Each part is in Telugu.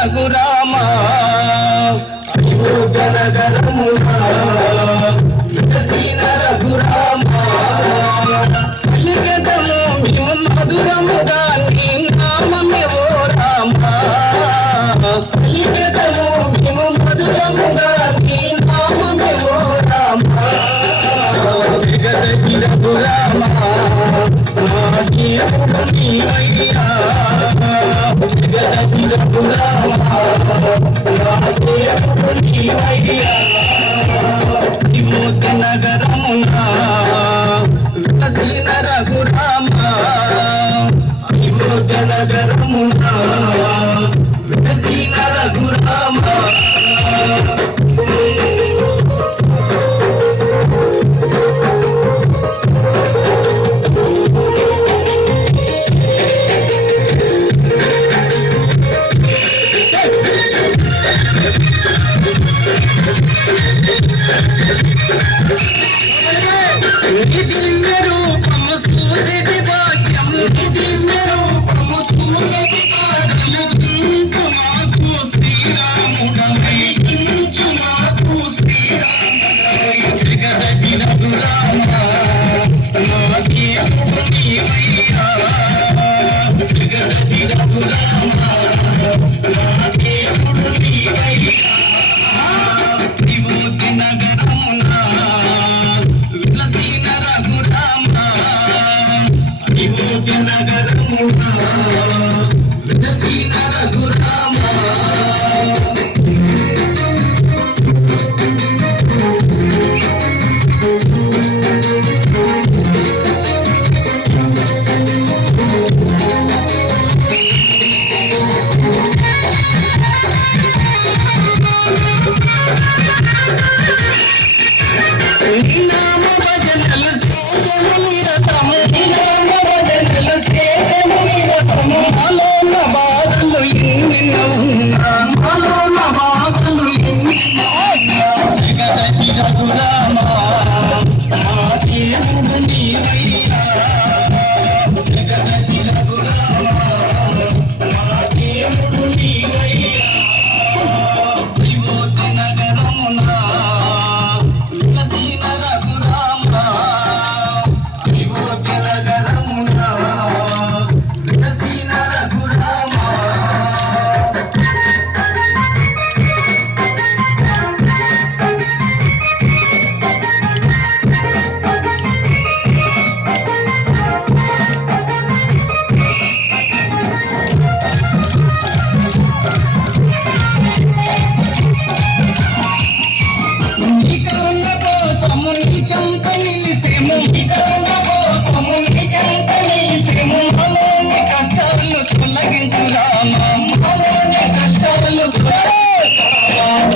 రఘురామ అయోధ్య నగరమున విలసిన రఘురామ పలికెదము మేము మధురముగా నీ నామమే ఓ రామ పలికెదము మేము మధురముగా నీ నామమే ఓ రామ జగదగి రఘురామ నీవయ్యా జగదగి రఘురామ నీవయ్యా విమోచ నగరమున విలసిన రఘురామ విమోచ నగరమున విలసిన రఘురామ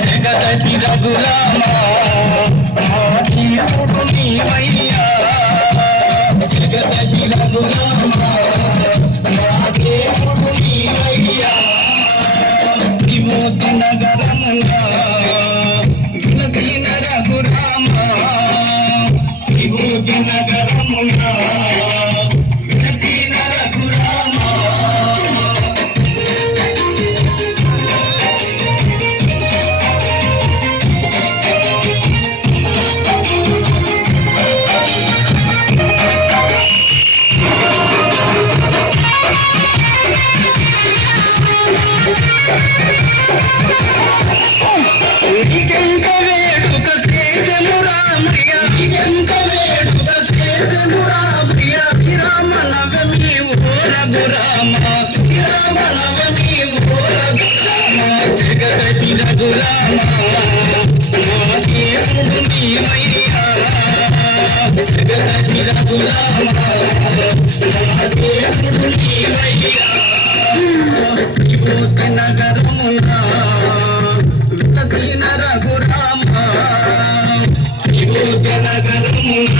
జగదగి రఘురామ నీవయ్యా జగదగి రఘురామ నీవయ్యా విమోచ నగరమున విలసిన రఘురామ విమోచ నగరమున విలసిన రఘురామ జగదగి రఘురామ నీవయ్యా జగదగి రఘురామ నీవయ్యా విమోచ నగరమున విలసిన రఘురామ విమోచ నగరమున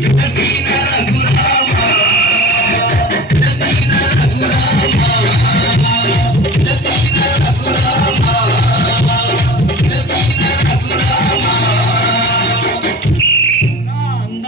విలసిన రఘురామ